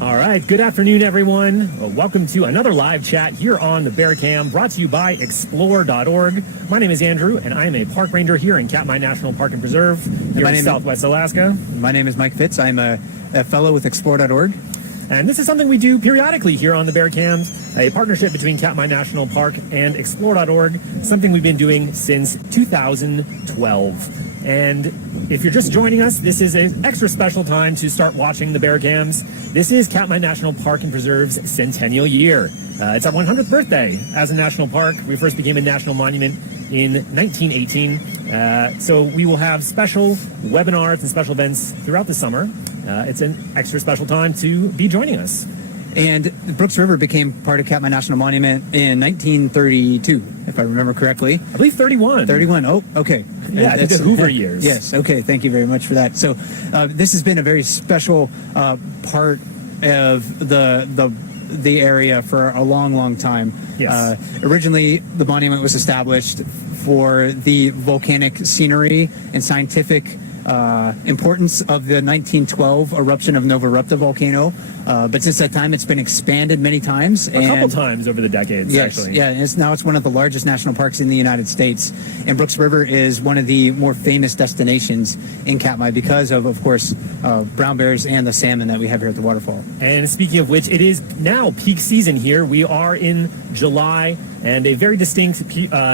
All right, good afternoon, everyone. Welcome to another live chat here on the Bear Cam, brought to you by explore.org. My name is Andrew, and I am a park ranger here in Katmai National Park and Preserve here in Southwest Alaska. My name is Mike Fitz. I'm a fellow with explore.org. And this is something we do periodically here on the Bear Cams, a partnership between Katmai National Park and explore.org, something we've been doing since 2012. And if you're just joining us, this is an extra special time to start watching the Bear Cams. This is Katmai National Park and Preserve's centennial year. It's our 100th birthday as a national park. We first became a national monument in 1918. So we will have special webinars and special events throughout the summer. It's an extra special time to be joining us. And the Brooks River became part of Katmai National Monument in 1932, if I remember correctly. I believe 31. 31, oh, okay. Yeah, the Hoover years. Yes, okay, thank you very much for that. So this has been a very special part of the area for a long, long time. Yes. Originally, the monument was established for the volcanic scenery and scientific importance of the 1912 eruption of Nova Erupta volcano. But since that time, it's been expanded many times. A couple times over the decades, yes, actually. Yeah, now it's one of the largest national parks in the United States. And Brooks River is one of the more famous destinations in Katmai because of course, brown bears and the salmon that we have here at the waterfall. And speaking of which, it is now peak season here. We are in July, and a very distinct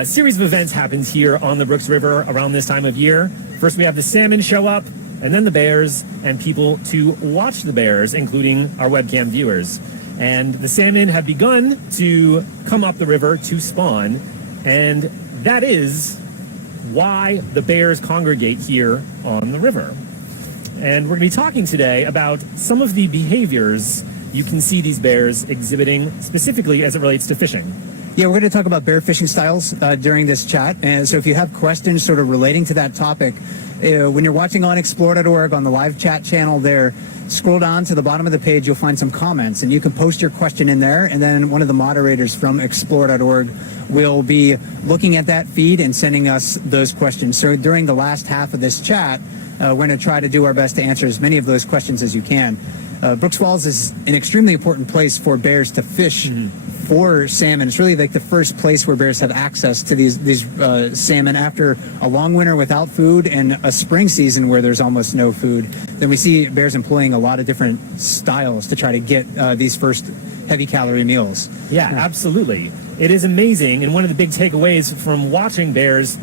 series of events happens here on the Brooks River around this time of year. First, we have the salmon show up, and then the bears, and people to watch the bears, including our webcam viewers. And the salmon have begun to come up the river to spawn, and that is why the bears congregate here on the river. And we're going to be talking today about some of the behaviors you can see these bears exhibiting, specifically as it relates to fishing. Yeah, we're going to talk about bear fishing styles during this chat. And so if you have questions sort of relating to that topic, when you're watching on explore.org on the live chat channel there, scroll down to the bottom of the page, you'll find some comments, and you can post your question in there, and then one of the moderators from explore.org will be looking at that feed and sending us those questions. So during the last half of this chat, we're going to try to do our best to answer as many of those questions as you can. Brooks Falls is an extremely important place for bears to fish for salmon. It's really like the first place where bears have access to these salmon after a long winter without food and a spring season where there's almost no food. Then we see bears employing a lot of different styles to try to get these first heavy calorie meals. Yeah, absolutely. It is amazing, and one of the big takeaways from watching bears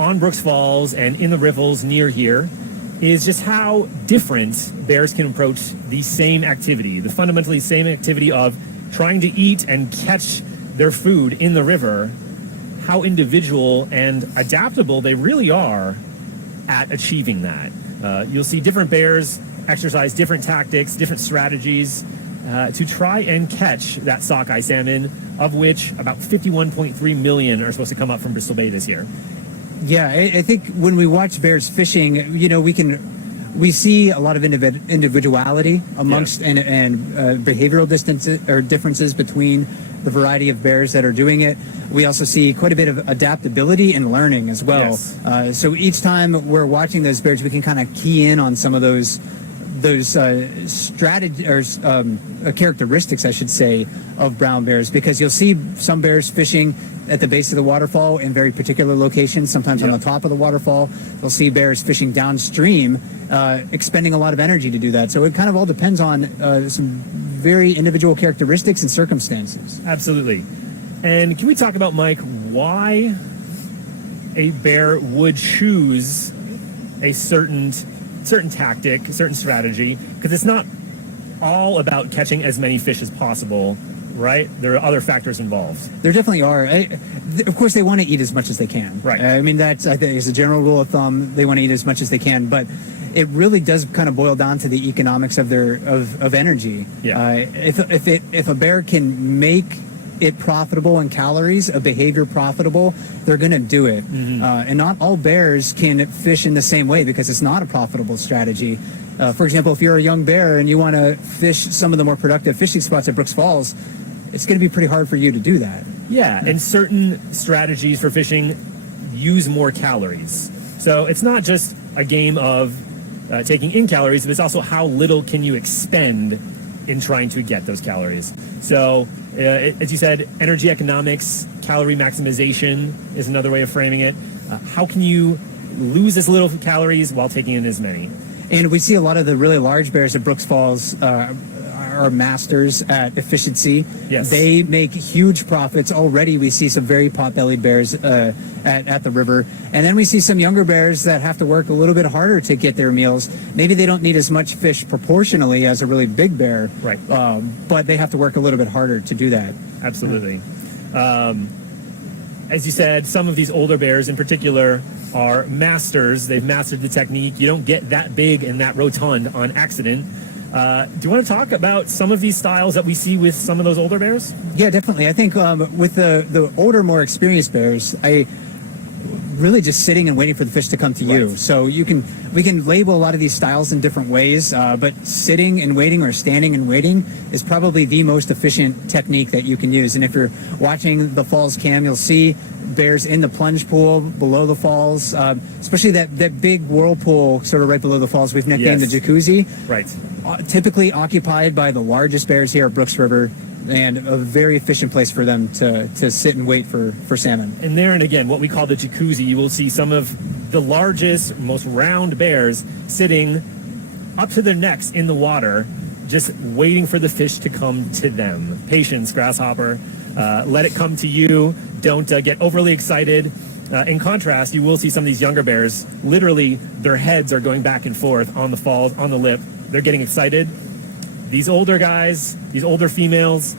on Brooks Falls and in the riffles near here is just how different bears can approach the same activity, the fundamentally same activity of trying to eat and catch their food in the river, how individual and adaptable they really are at achieving that. You'll see different bears exercise different tactics, different strategies to try and catch that sockeye salmon, of which about 51.3 million are supposed to come up from Bristol Bay this year. Yeah, I think when we watch bears fishing, you know, we see a lot of individuality amongst and behavioral differences between the variety of bears that are doing it. We also see quite a bit of adaptability and learning as well. Yes. So each time we're watching those bears, we can kind of key in on some of those characteristics, I should say, of brown bears, because you'll see some bears fishing at the base of the waterfall in very particular locations, sometimes on the top of the waterfall. You'll see bears fishing downstream, expending a lot of energy to do that. So it kind of all depends on some very individual characteristics and circumstances. Absolutely. And can we talk about, Mike, why a bear would choose a certain tactic, a certain strategy? Because it's not all about catching as many fish as possible, right? There are other factors involved. There definitely are. Of course, they want to eat as much as they can. Right. I mean, that's, I think, is a general rule of thumb. They want to eat as much as they can, but it really does kind of boil down to the economics of their of energy. Yeah. If a bear can make it profitable in calories, a behavior profitable, they're going to do it. Mm-hmm. And not all bears can fish in the same way because it's not a profitable strategy. For example, if you're a young bear and you want to fish some of the more productive fishing spots at Brooks Falls, it's going to be pretty hard for you to do that. Yeah, and certain strategies for fishing use more calories. So it's not just a game of taking in calories, but it's also how little can you expend in trying to get those calories. So, as you said, energy economics, calorie maximization is another way of framing it. How can you lose as little calories while taking in as many? And we see a lot of the really large bears at Brooks Falls are masters at efficiency. Yes. They make huge profits. Already we see some very pot-bellied bears at the river. And then we see some younger bears that have to work a little bit harder to get their meals. Maybe they don't need as much fish proportionally as a really big bear. Right. But they have to work a little bit harder to do that. Absolutely. As you said, some of these older bears in particular are masters. They've mastered the technique. You don't get that big and that rotund on accident. Do you want to talk about some of these styles that we see with some of those older bears? Yeah, definitely. I think with the older, more experienced bears, really just sitting and waiting for the fish to come to you. Right. So we can label a lot of these styles in different ways, but sitting and waiting or standing and waiting is probably the most efficient technique that you can use. And if you're watching the falls cam, you'll see bears in the plunge pool below the falls, especially that big whirlpool sort of right below the falls. We've nicknamed the jacuzzi. Right. Typically occupied by the largest bears here at Brooks River, and a very efficient place for them to sit and wait for salmon. And there, and again, what we call the jacuzzi, you will see some of the largest, most round bears sitting up to their necks in the water, just waiting for the fish to come to them. Patience, grasshopper. Let it come to you. Don't get overly excited. In contrast, you will see some of these younger bears, literally their heads are going back and forth on the falls, on the lip. They're getting excited. These older guys, these older females,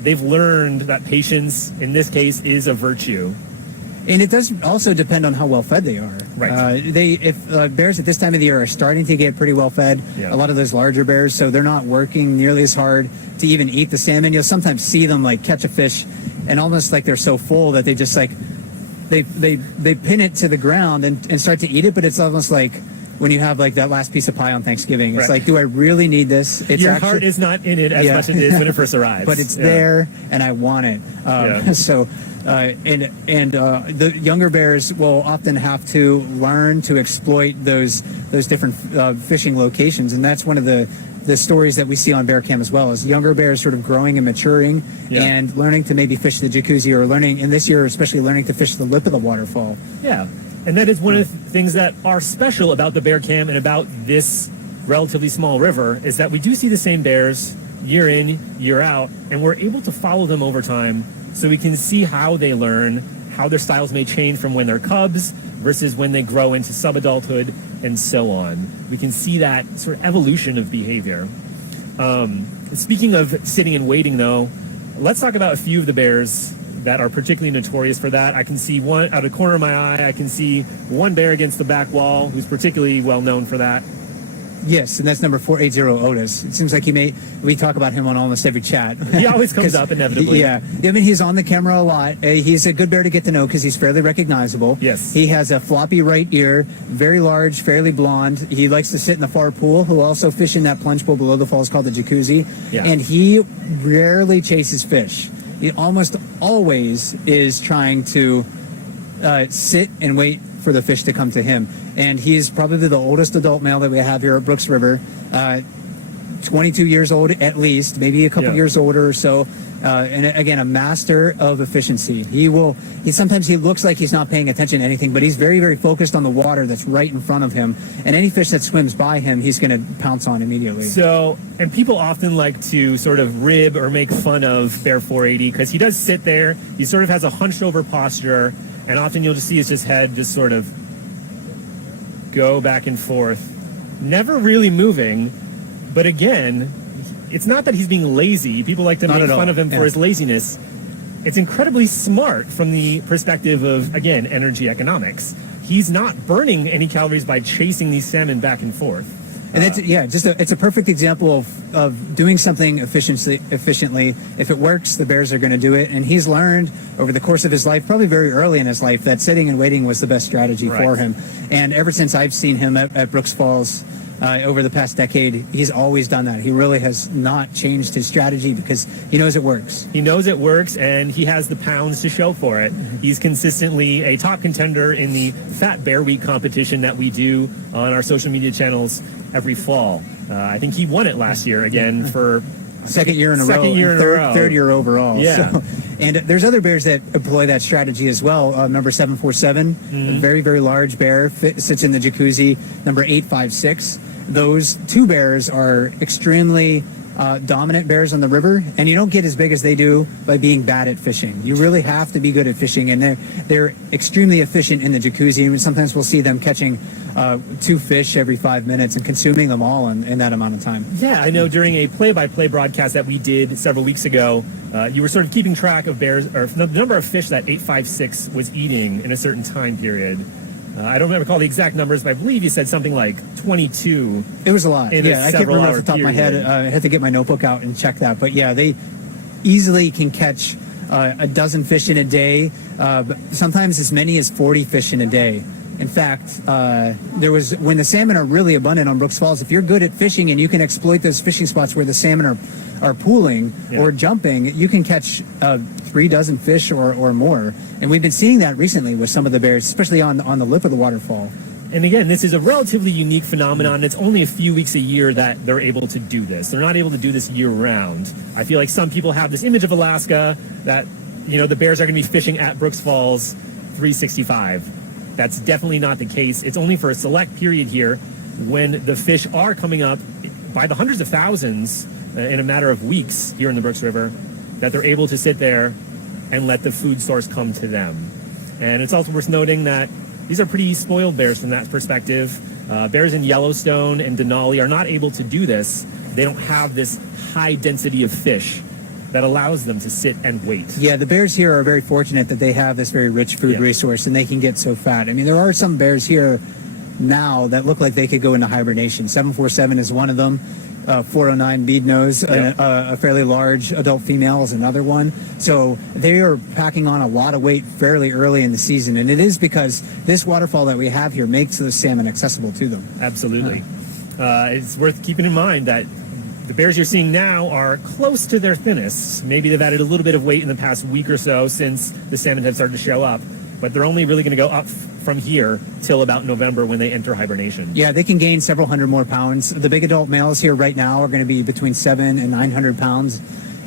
they've learned that patience, in this case, is a virtue. And it does also depend on how well fed they are. Right. If bears at this time of the year are starting to get pretty well fed, Yeah. a lot of those larger bears, so they're not working nearly as hard to even eat the salmon. You'll sometimes see them like catch a fish, and almost like they're so full that they just like they pin it to the ground and start to eat it. But it's almost like when you have like that last piece of pie on Thanksgiving. It's Right. like, do I really need this? It's Your heart is not in it as much as it is when it first arrives. but it's there, and I want it. So, the younger bears will often have to learn to exploit those different fishing locations, and that's one of the stories that we see on Bear Cam as well, is younger bears sort of growing and maturing and learning to maybe fish the jacuzzi, or learning, in this year especially, learning to fish the lip of the waterfall. Yeah. And that is one of the things that are special about the Bear Cam and about this relatively small river, is that we do see the same bears year in, year out, and we're able to follow them over time so we can see how they learn, how their styles may change from when they're cubs versus when they grow into subadulthood and so on. We can see that sort of evolution of behavior. Speaking of sitting and waiting, though, let's talk about a few of the bears that are particularly notorious for that. I can see one out of the corner of my eye. I can see one bear against the back wall who's particularly well known for that. Yes, and that's number 480 Otis. It seems like we talk about him on almost every chat. He always comes up inevitably. Yeah, I mean, he's on the camera a lot. He's a good bear to get to know because he's fairly recognizable. Yes. He has a floppy right ear, very large, fairly blonde. He likes to sit in the far pool, who also fish in that plunge pool below the falls called the jacuzzi. Yeah. And he rarely chases fish. He almost always is trying to sit and wait for the fish to come to him. And he's probably the oldest adult male that we have here at Brooks River, 22 years old at least, maybe a couple years older or so. And again, a master of efficiency. He sometimes looks like he's not paying attention to anything, but he's very, very focused on the water that's right in front of him. And any fish that swims by him, he's going to pounce on immediately. So, and people often like to sort of rib or make fun of Bear 480 because he does sit there. He sort of has a hunched over posture, and often you'll just see his head just sort of go back and forth, never really moving. But again, it's not that he's being lazy. People like to make fun of him for his laziness. It's incredibly smart from the perspective of, again, energy economics. He's not burning any calories by chasing these salmon back and forth. And it's a perfect example of doing something efficiently. If it works, the bears are going to do it. And he's learned over the course of his life, probably very early in his life, that sitting and waiting was the best strategy for him. And ever since I've seen him at Brooks Falls, over the past decade. He's always done that. He really has not changed his strategy because he knows it works. He knows it works, and he has the pounds to show for it. He's consistently a top contender in the Fat Bear Week competition that we do on our social media channels every fall. I think he won it last year again for second year in a row. Third year overall. Yeah. So, and there's other bears that employ that strategy as well. Number 747, a very, very large bear, sits in the jacuzzi. Number 856. Those two bears are extremely dominant bears on the river, and you don't get as big as they do by being bad at fishing. You really have to be good at fishing, and they're extremely efficient in the jacuzzi. And sometimes we'll see them catching 2 fish every 5 minutes and consuming them all in that amount of time. Yeah, I know during a play-by-play broadcast that we did several weeks ago, you were sort of keeping track of bears, or the number of fish that 856 was eating in a certain time period. I don't recall the exact numbers, but I believe you said something like 22. It was a lot. Yeah, I can't remember off the top of my head. I had to get my notebook out and check that. But yeah, they easily can catch a dozen fish in a day, but sometimes as many as 40 fish in a day. In fact, when the salmon are really abundant on Brooks Falls, if you're good at fishing and you can exploit those fishing spots where the salmon are pooling or jumping, you can catch 3 dozen fish or more. And we've been seeing that recently with some of the bears, especially on the lip of the waterfall. And again, this is a relatively unique phenomenon. It's only a few weeks a year that they're able to do this. They're not able to do this year round. I feel like some people have this image of Alaska that, the bears are going to be fishing at Brooks Falls 365. That's definitely not the case. It's only for a select period here when the fish are coming up by the hundreds of thousands in a matter of weeks here in the Brooks River that they're able to sit there and let the food source come to them. And it's also worth noting that these are pretty spoiled bears from that perspective. Bears in Yellowstone and Denali are not able to do this. They don't have this high density of fish that allows them to sit and wait. Yeah, the bears here are very fortunate that they have this very rich food resource and they can get so fat. I mean, there are some bears here now that look like they could go into hibernation. 747 is one of them. 409 bead nose, a fairly large adult female, is another one. So they are packing on a lot of weight fairly early in the season, and it is because this waterfall that we have here makes the salmon accessible to them. Absolutely. It's worth keeping in mind that the bears you're seeing now are close to their thinnest. Maybe they've added a little bit of weight in the past week or so since the salmon have started to show up, but they're only really going to go up from here till about November when they enter hibernation. Yeah, they can gain several hundred more pounds. The big adult males here right now are going to be between 700 and 900 pounds.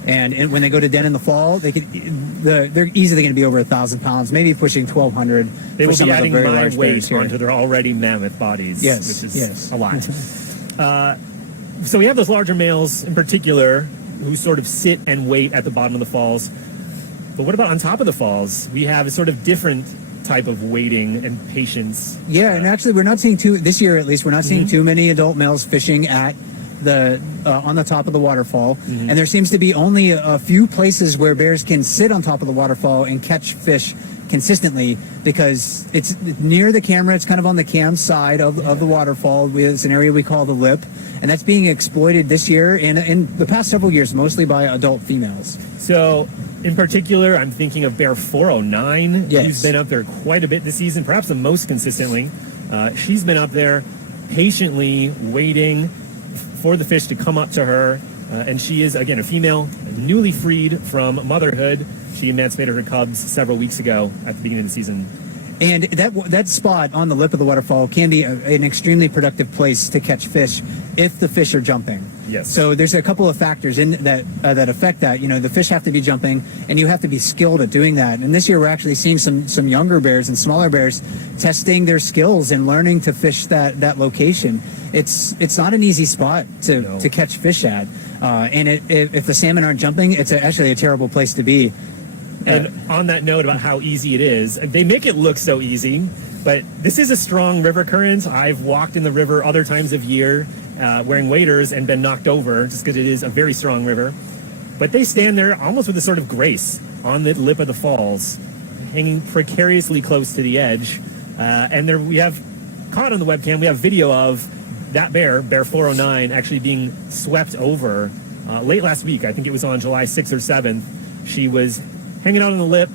And when they go to den in the fall, they're easily going to be over 1,000 pounds, maybe pushing 1,200. They will be adding my weight onto their already mammoth bodies, which is a lot. So we have those larger males in particular who sort of sit and wait at the bottom of the falls. But what about on top of the falls? We have a sort of different type of waiting and patience. Yeah, and actually we're not seeing this year at least, we're not seeing too many adult males fishing at on the top of the waterfall. And there seems to be only a few places where bears can sit on top of the waterfall and catch fish consistently because it's near the camera. It's kind of on the cam side of the waterfall. It's an area we call the lip, and that's being exploited this year and in the past several years mostly by adult females. So in particular, I'm thinking of bear 409. Yes. Who's been up there quite a bit this season, perhaps the most consistently. She's been up there patiently waiting for the fish to come up to her. And she is, again, a female, newly freed from motherhood. She emancipated her cubs several weeks ago at the beginning of the season. And that spot on the lip of the waterfall can be an extremely productive place to catch fish if the fish are jumping. Yes. So there's a couple of factors in that affect that. The fish have to be jumping, and you have to be skilled at doing that. And this year we're actually seeing some younger bears and smaller bears testing their skills and learning to fish that location. It's not an easy spot to catch fish at. And if the salmon aren't jumping, it's actually a terrible place to be. And on that note about how easy it is, they make it look so easy, but this is a strong river current. I've walked in the river other times of year wearing waders and been knocked over just because it is a very strong river. But they stand there almost with a sort of grace on the lip of the falls, hanging precariously close to the edge. And we have caught on the webcam, we have video of that bear 409, actually being swept over late last week. I think it was on July 6th or 7th. She was hanging out on the lip,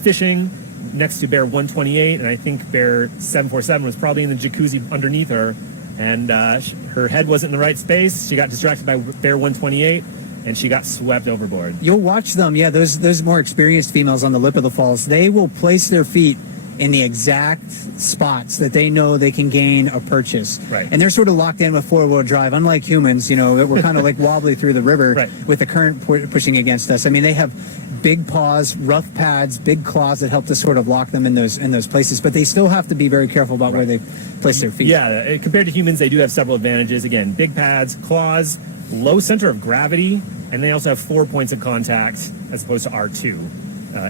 fishing next to bear 128, and I think bear 747 was probably in the jacuzzi underneath her and her head wasn't in the right space. She got distracted by bear 128, and she got swept overboard. You'll watch them, those more experienced females on the lip of the falls, they will place their feet in the exact spots that they know they can gain a purchase. Right. And they're sort of locked in with four-wheel drive, unlike humans, we're kind of like wobbly through the river right. with the current pushing against us. I mean, they have big paws, rough pads, big claws that help to sort of lock them in those places, but they still have to be very careful about where they place their feet. Yeah, compared to humans, they do have several advantages. Again, big pads, claws, low center of gravity, and they also have 4 points of contact as opposed to R2.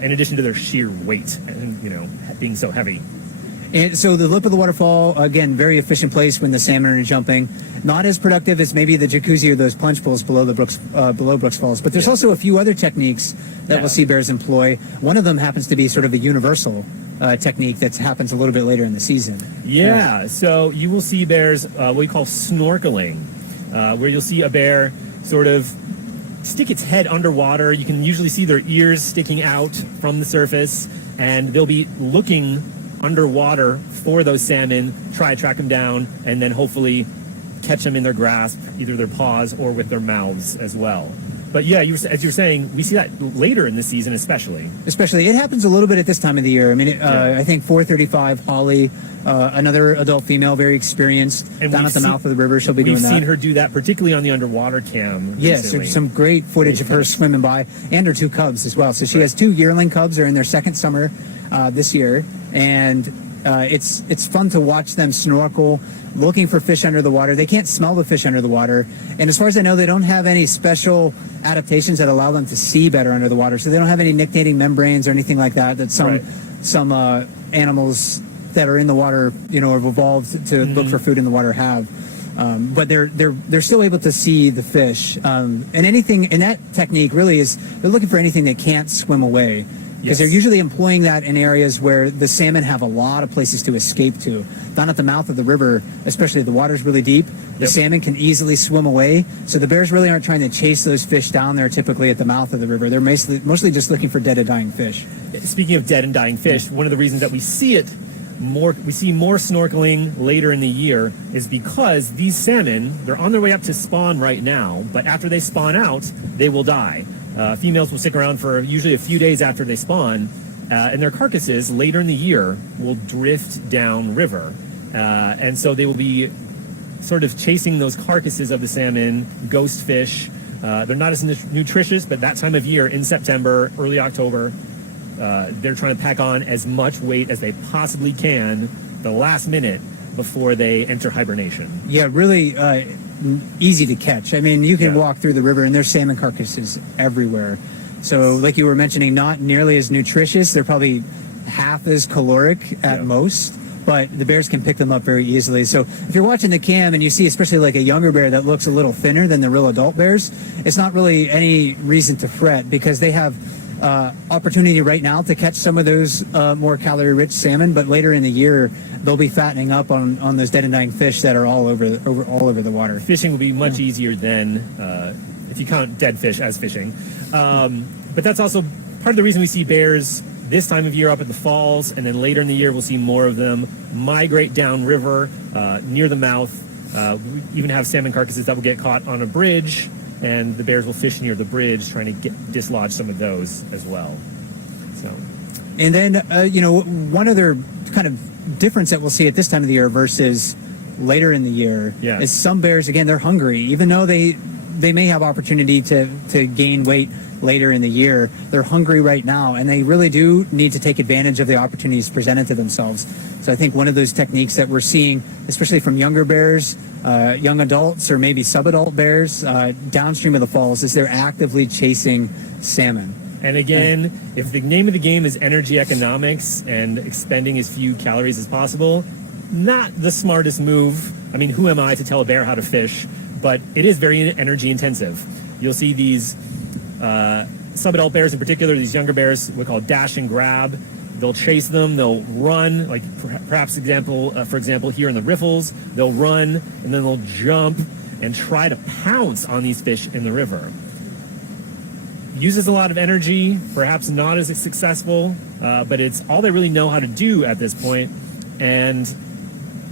In addition to their sheer weight and being so heavy. And so the lip of the waterfall, again, very efficient place when the salmon are jumping. Not as productive as maybe the jacuzzi or those plunge pools below Brooks Falls. But there's also a few other techniques that we'll see bears employ. One of them happens to be sort of a universal technique that happens a little bit later in the season. Yeah, so you will see bears what we call snorkeling, where you'll see a bear sort of stick its head underwater. You can usually see their ears sticking out from the surface, and they'll be looking underwater for those salmon, try to track them down, and then hopefully catch them in their grasp, either their paws or with their mouths as well. But yeah, as you're saying, we see that later in the season, especially. It happens a little bit at this time of the year. I mean, I think 435 Holly, another adult female, very experienced, and down at the mouth of the river. She'll be doing that. We've seen her do that, particularly on the underwater cam. Yes, there's some great footage of her swimming by, and her 2 cubs as well. So she has 2 yearling cubs. They're in their 2nd summer this year, and it's fun to watch them snorkel, looking for fish under the water. They can't smell the fish under the water, and as far as I know, they don't have any special adaptations that allow them to see better under the water. So they don't have any nictinating membranes or anything like that some animals that are in the water, have evolved to look for food in the water have. But they're still able to see the fish, and anything in that technique really is they're looking for anything that can't swim away. Because they're usually employing that in areas where the salmon have a lot of places to escape to. Down at the mouth of the river, especially, the water's really deep. The salmon can easily swim away. So the bears really aren't trying to chase those fish down there typically at the mouth of the river. They're mostly just looking for dead and dying fish. Speaking of dead and dying fish, one of the reasons that we see more snorkeling later in the year is because these salmon, they're on their way up to spawn right now, but after they spawn out, they will die. Females will stick around for usually a few days after they spawn, and their carcasses later in the year will drift down river. And so they will be sort of chasing those carcasses of the salmon, ghost fish. They're not as nutritious, but that time of year in September, early October, they're trying to pack on as much weight as they possibly can the last minute before they enter hibernation. Yeah, really easy to catch. I mean, you can walk through the river and there's salmon carcasses everywhere. So like you were mentioning, not nearly as nutritious. They're probably half as caloric at most, but the bears can pick them up very easily. So if you're watching the cam and you see especially like a younger bear that looks a little thinner than the real adult bears, it's not really any reason to fret because they have opportunity right now to catch some of those more calorie-rich salmon, but later in the year they'll be fattening up on those dead and dying fish that are all over the water. Fishing will be much easier then, if you count dead fish as fishing. But that's also part of the reason we see bears this time of year up at the falls, and then later in the year we'll see more of them migrate downriver near the mouth. We even have salmon carcasses that will get caught on a bridge, and the bears will fish near the bridge trying to dislodge some of those as well. So, and then one other kind of difference that we'll see at this time of the year versus later in the year is some bears, again, they're hungry, even though they may have opportunity to gain weight later in the year. They're hungry right now, and they really do need to take advantage of the opportunities presented to themselves. So I think one of those techniques that we're seeing, especially from younger bears, young adults, or maybe subadult bears downstream of the falls, is they're actively chasing salmon. And again, if the name of the game is energy economics and expending as few calories as possible, not the smartest move. I mean, who am I to tell a bear how to fish? But it is very energy intensive. You'll see these subadult bears in particular, these younger bears, we call dash and grab. They'll chase them, they'll run, like perhaps for example, here in the riffles, they'll run and then they'll jump and try to pounce on these fish in the river. Uses a lot of energy, perhaps not as successful, but it's all they really know how to do at this point, and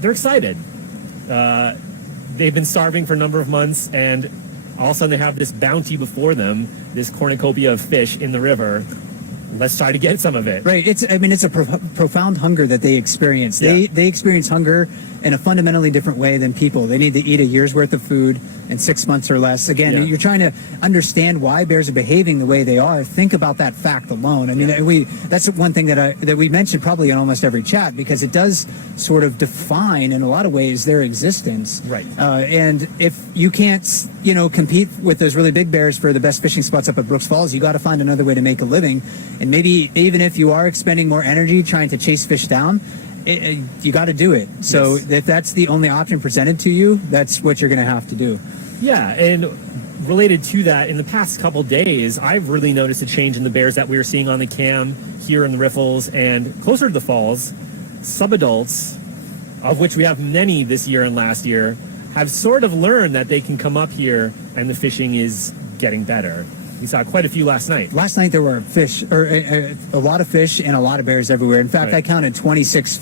they're excited. they've been starving for a number of months, and all of a sudden they have this bounty before them, this cornucopia of fish in the river. Let's try to get some of it. Right. It's a profound hunger that they experience. Yeah. They experience hunger in a fundamentally different way than people. They need to eat a year's worth of food in 6 months or less. Again, Yeah. you're trying to understand why bears are behaving the way they are. Think about that fact alone. I mean, that's one thing that we mentioned probably in almost every chat, because it does sort of define in a lot of ways their existence. Right. And if you can't, compete with those really big bears for the best fishing spots up at Brooks Falls, you got to find another way to make a living. And maybe even if you are expending more energy trying to chase fish down, you got to do it. So Yes. if that's the only option presented to you, that's what you're going to have to do. Yeah, and related to that, in the past couple days, I've really noticed a change in the bears that we were seeing on the cam here in the riffles and closer to the falls. Subadults, of which we have many this year and last year, have sort of learned that they can come up here and the fishing is getting better. We saw quite a few last night. Last night there were fish, or a lot of fish and a lot of bears everywhere. In fact, Right. I counted 26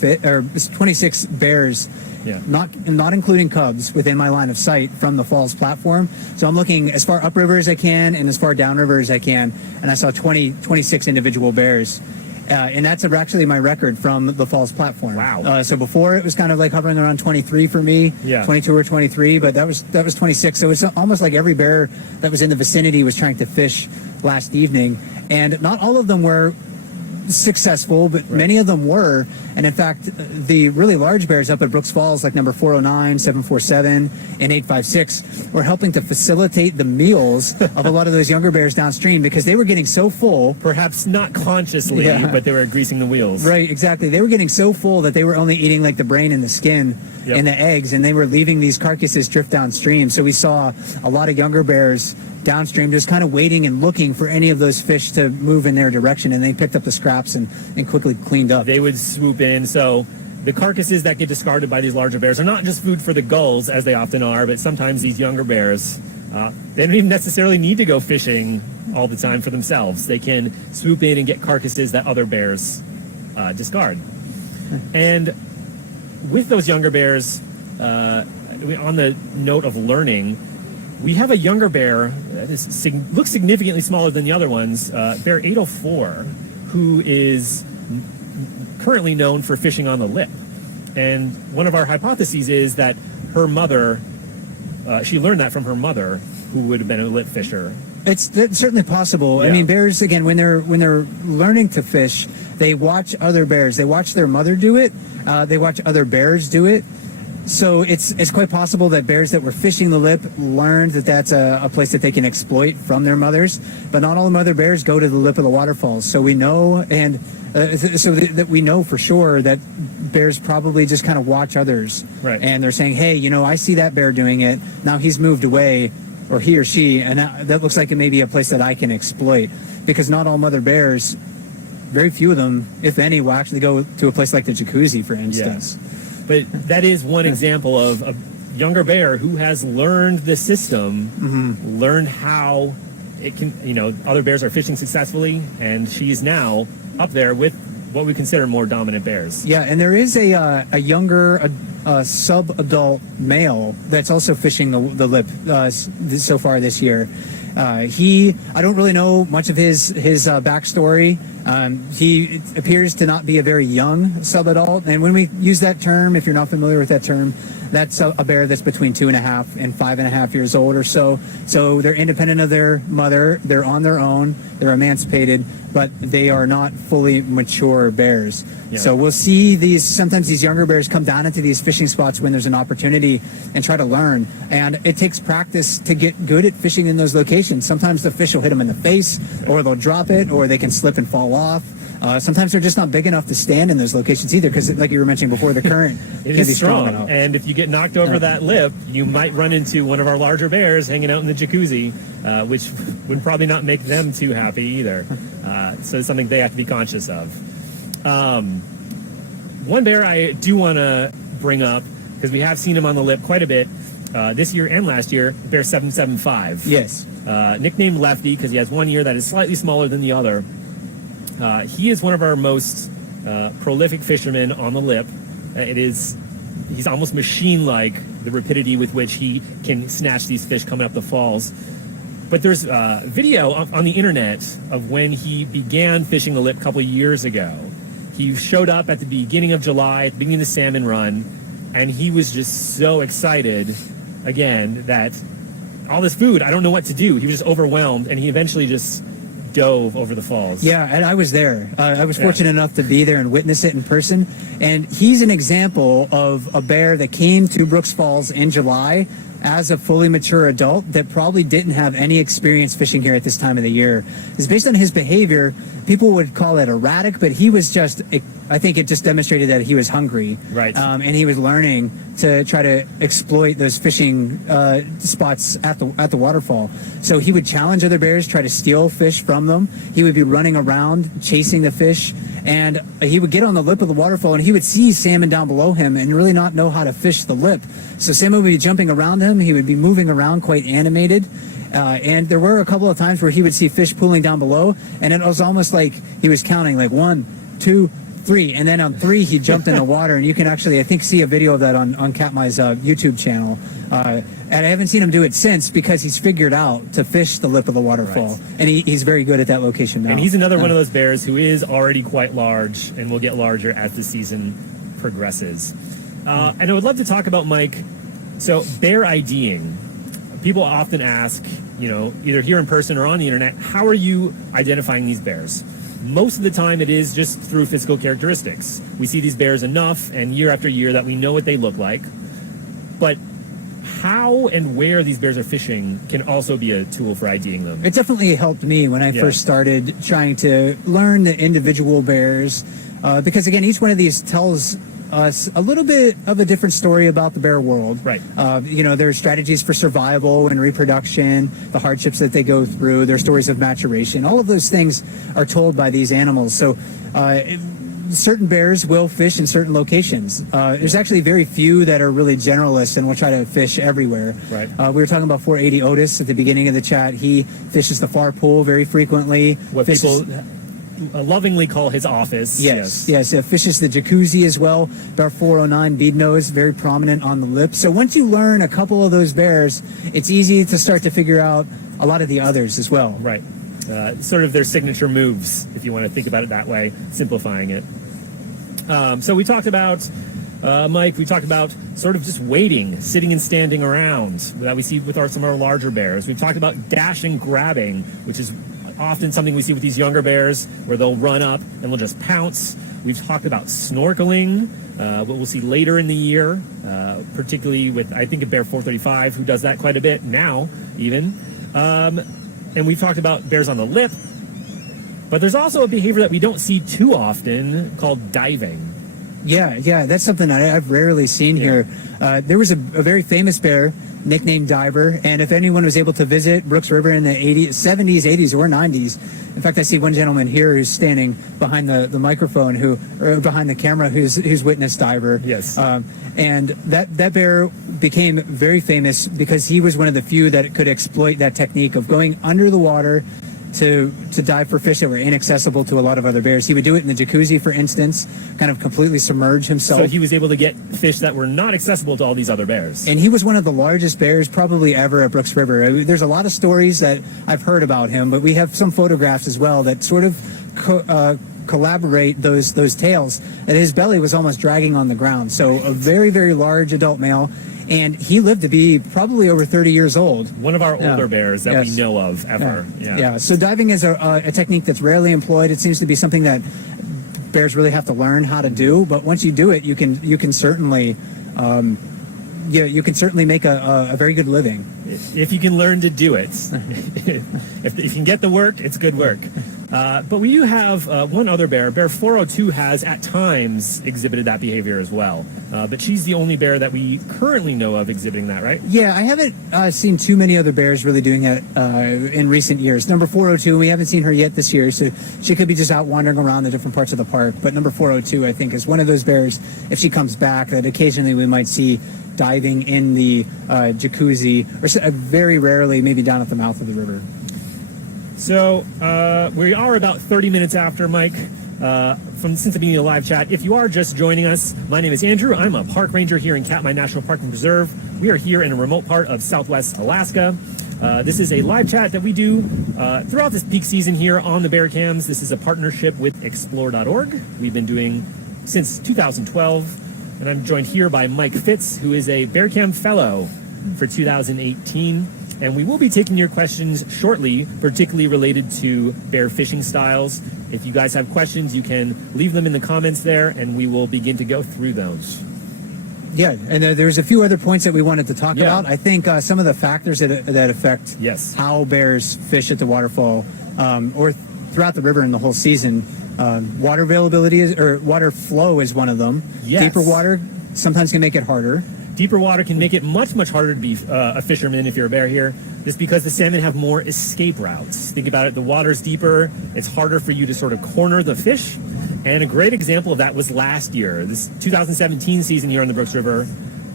bears, Yeah. not including cubs, within my line of sight from the falls platform. So I'm looking as far upriver as I can and as far downriver as I can, and I saw 26 individual bears. And that's actually my record from the falls platform. Wow. So before it was kind of like hovering around 23 for me, Yeah. 22 or 23, but that was 26. So it's almost like every bear that was in the vicinity was trying to fish last evening. And not all of them were successful, but many of them were. And in fact, the really large bears up at Brooks Falls, like number 409, 747, and 856, were helping to facilitate the meals of a lot of those younger bears downstream, because they were getting so full. Perhaps not consciously, Yeah. but they were greasing the wheels. Right, exactly. They were getting so full that they were only eating like the brain and the skin Yep. and the eggs, and they were leaving these carcasses drift downstream. So we saw a lot of younger bears downstream just kind of waiting and looking for any of those fish to move in their direction, and they picked up the scraps and quickly cleaned up. They would swoop in. So the carcasses that get discarded by these larger bears are not just food for the gulls, as they often are, but sometimes these younger bears, they don't even necessarily need to go fishing all the time for themselves. They can swoop in and get carcasses that other bears discard. And with those younger bears, on the note of learning, we have a younger bear that looks significantly smaller than the other ones, bear 804, who is currently known for fishing on the lip. And one of our hypotheses is that her mother, she learned that from her mother, who would have been a lip fisher. It's certainly possible. Yeah. I mean, bears, again, when they're learning to fish, they watch other bears. They watch their mother do it. They watch other bears do it. So it's quite possible that bears that were fishing the lip learned that that's a place that they can exploit from their mothers. But not all mother bears go to the lip of the waterfalls. So we know, and that we know for sure that bears probably just kind of watch others. Right. And they're saying, hey, I see that bear doing it. Now he's moved away, or he or she, and that looks like it may be a place that I can exploit. Because not all mother bears, very few of them, if any, will actually go to a place like the jacuzzi, for instance. Yes. But that is one example of a younger bear who has learned the system, learned how it can, other bears are fishing successfully, and she's now up there with what we consider more dominant bears. Yeah, and there is a younger, sub-adult male that's also fishing the lip so far this year. I don't really know much of his backstory. He appears to not be a very young sub-adult, and when we use that term, if you're not familiar with that term, that's a bear that's between 2.5 and 5.5 years old or so. So they're independent of their mother, they're on their own, they're emancipated, but they are not fully mature bears. Yeah. So we'll see sometimes these younger bears come down into these fishing spots when there's an opportunity and try to learn. And it takes practice to get good at fishing in those locations. Sometimes the fish will hit them in the face, or they'll drop it, or they can slip and fall off. Sometimes they're just not big enough to stand in those locations either, because like you were mentioning before, the current It can is be strong strong, enough. and if you get knocked over that lip, you might run into one of our larger bears hanging out in the jacuzzi, which would probably not make them too happy either. So it's something they have to be conscious of. One bear I do want to bring up, because we have seen him on the lip quite a bit this year and last year, bear 775. Yes. Nicknamed Lefty because he has one ear that is slightly smaller than the other. He is one of our most prolific fishermen on the lip. It is he's almost machine-like, the rapidity with which he can snatch these fish coming up the falls. But there's a video on the internet of when he began fishing the lip a couple of years ago. He showed up at the beginning of July, at the beginning of the salmon run, and he was just so excited, again, that all this food, I don't know what to do. He was just overwhelmed, and he eventually just dove over the falls. Yeah, and I was there. I was fortunate enough to be there and witness it in person. And he's an example of a bear that came to Brooks Falls in July as a fully mature adult that probably didn't have any experience fishing here at this time of the year. It's based on his behavior. People would call it erratic, but he was just, I think it just demonstrated that he was hungry. Right. And he was learning to try to exploit those fishing spots at the waterfall. So he would challenge other bears, try to steal fish from them. He would be running around chasing the fish, and he would get on the lip of the waterfall and he would see salmon down below him and really not know how to fish the lip. So salmon would be jumping around him. He would be moving around quite animated. And there were a couple of times where he would see fish pulling down below, and it was almost like he was counting, like 1, 2, 3, and then on 3 he jumped in the water. And you can actually, I think, see a video of that on Katmai's YouTube channel. And I haven't seen him do it since, because he's figured out to fish the lip of the waterfall. Right. And he's very good at that location now. And he's another one of those bears who is already quite large and will get larger as the season progresses. And I would love to talk about, Mike, so bear IDing. People often ask, either here in person or on the internet, how are you identifying these bears? Most of the time it is just through physical characteristics. We see these bears enough and year after year that we know what they look like. But how and where these bears are fishing can also be a tool for IDing them. It definitely helped me when I first started trying to learn the individual bears, because again, each one of these tells us a little bit of a different story about the bear world. Right. Their strategies for survival and reproduction, the hardships that they go through, their stories of maturation. All of those things are told by these animals. So certain bears will fish in certain locations. There's actually very few that are really generalists and will try to fish everywhere. Right. We were talking about 480 Otis at the beginning of the chat. He fishes the far pool very frequently. What people lovingly call his office. Yes. Fishes the jacuzzi as well. Bear 409 bead nose, very prominent on the lip. So once you learn a couple of those bears, it's easy to start to figure out a lot of the others as well. Right. Sort of their signature moves, if you want to think about it that way, simplifying it. So we talked about, Mike, we talked about sort of just waiting, sitting and standing around that we see with some of our larger bears. We've talked about dashing, grabbing, which is often something we see with these younger bears where they'll run up and they'll just pounce. We've talked about snorkeling, what we'll see later in the year, particularly with, I think, a bear 435 who does that quite a bit now, even. And we've talked about bears on the lip, but there's also a behavior that we don't see too often called diving. Yeah, that's something that I've rarely seen here. There was a very famous bear nicknamed Diver, and if anyone was able to visit Brooks River in the 70s, 80s, or 90s, in fact, I see one gentleman here who's standing behind the microphone, or behind the camera, who's witnessed Diver. Yes. And that bear became very famous because he was one of the few that could exploit that technique of going under the water to dive for fish that were inaccessible to a lot of other bears. He would do it in the jacuzzi, for instance, kind of completely submerge himself. So he was able to get fish that were not accessible to all these other bears. And he was one of the largest bears probably ever at Brooks River. There's a lot of stories that I've heard about him, but we have some photographs as well that sort of collaborate those tales. And his belly was almost dragging on the ground. So a very, very large adult male. And he lived to be probably over 30 years old. One of our older bears that we know of ever. Yeah. So diving is a technique that's rarely employed. It seems to be something that bears really have to learn how to do. But once you do it, you can certainly you can certainly make a very good living. If you can learn to do it. If you can get the work, it's good work. But we do have one other bear. Bear 402 has at times exhibited that behavior as well. But she's the only bear that we currently know of exhibiting that, right? Yeah, I haven't seen too many other bears really doing that in recent years. Number 402, we haven't seen her yet this year, so she could be just out wandering around the different parts of the park. But number 402, I think, is one of those bears, if she comes back, that occasionally we might see diving in the jacuzzi, or very rarely maybe down at the mouth of the river. So we are about 30 minutes after, Mike. since the beginning of the live chat. If you are just joining us, my name is Andrew. I'm a park ranger here in Katmai National Park and Preserve. We are here in a remote part of Southwest Alaska. This is a live chat that we do throughout this peak season here on the bear cams. This is a partnership with explore.org. We've been doing since 2012, and I'm joined here by Mike Fitz, who is a bear cam fellow for 2018. And we will be taking your questions shortly, particularly related to bear fishing styles. If you guys have questions, you can leave them in the comments there, and we will begin to go through those. Yeah, and there's a few other points that we wanted to talk about. I think some of the factors that affect how bears fish at the waterfall or throughout the river in the whole season, water availability or water flow is one of them. Deeper water sometimes can make it harder. Deeper water can make it much, much harder to be a fisherman if you're a bear here, just because the salmon have more escape routes. Think about it, the water's deeper, it's harder for you to sort of corner the fish. And a great example of that was last year, this 2017 season here on the Brooks River.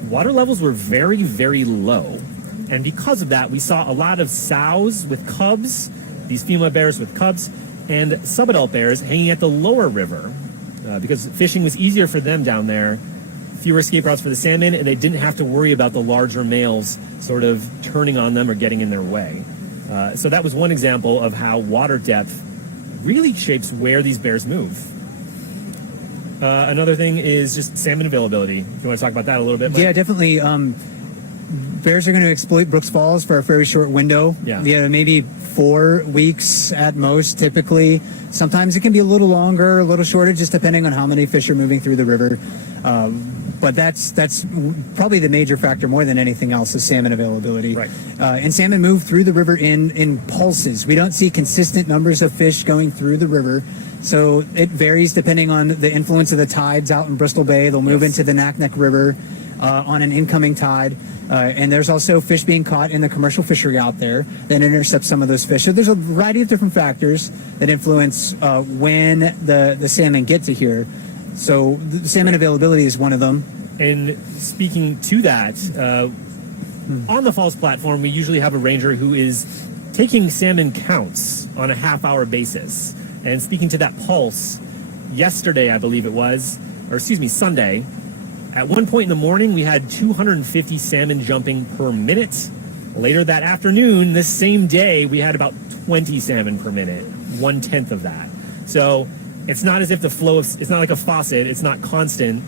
Water levels were very, very low. And because of that, we saw a lot of sows with cubs, these female bears with cubs, and subadult bears hanging at the lower river because fishing was easier for them down there. Fewer escape routes for the salmon, and they didn't have to worry about the larger males sort of turning on them or getting in their way. So that was one example of how water depth really shapes where these bears move. Another thing is just salmon availability. Do you want to talk about that a little bit, Mike? Yeah, definitely. Bears are going to exploit Brooks Falls for a very short window. Yeah, maybe 4 weeks at most, typically. Sometimes it can be a little longer, a little shorter, just depending on how many fish are moving through the river. But that's probably the major factor more than anything else is salmon availability. Right. And salmon move through the river in pulses. We don't see consistent numbers of fish going through the river. So it varies depending on the influence of the tides out in Bristol Bay. They'll move into the Naknek River on an incoming tide. And there's also fish being caught in the commercial fishery out there that intercept some of those fish. So there's a variety of different factors that influence when the salmon get to here. So the salmon availability is one of them. And speaking to that, on the Falls platform, we usually have a ranger who is taking salmon counts on a half-hour basis. And speaking to that pulse, yesterday, I believe it was, or excuse me, Sunday, at one point in the morning, we had 250 salmon jumping per minute. Later that afternoon, this same day, we had about 20 salmon per minute, 1/10 of that. So it's not as if the flow of, it's not like a faucet, it's not constant.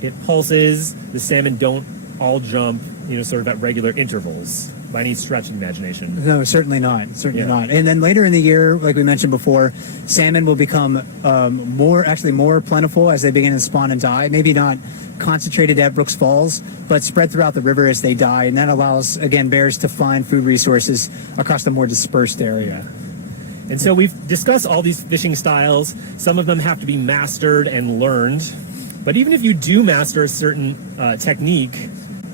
It pulses, the salmon don't all jump, sort of at regular intervals by any stretch of the imagination. No, certainly not. Certainly not. And then later in the year, like we mentioned before, salmon will become more plentiful as they begin to spawn and die. Maybe not concentrated at Brooks Falls, but spread throughout the river as they die. And that allows, again, bears to find food resources across the more dispersed area. And so we've discussed all these fishing styles. Some of them have to be mastered and learned. But even if you do master a certain technique,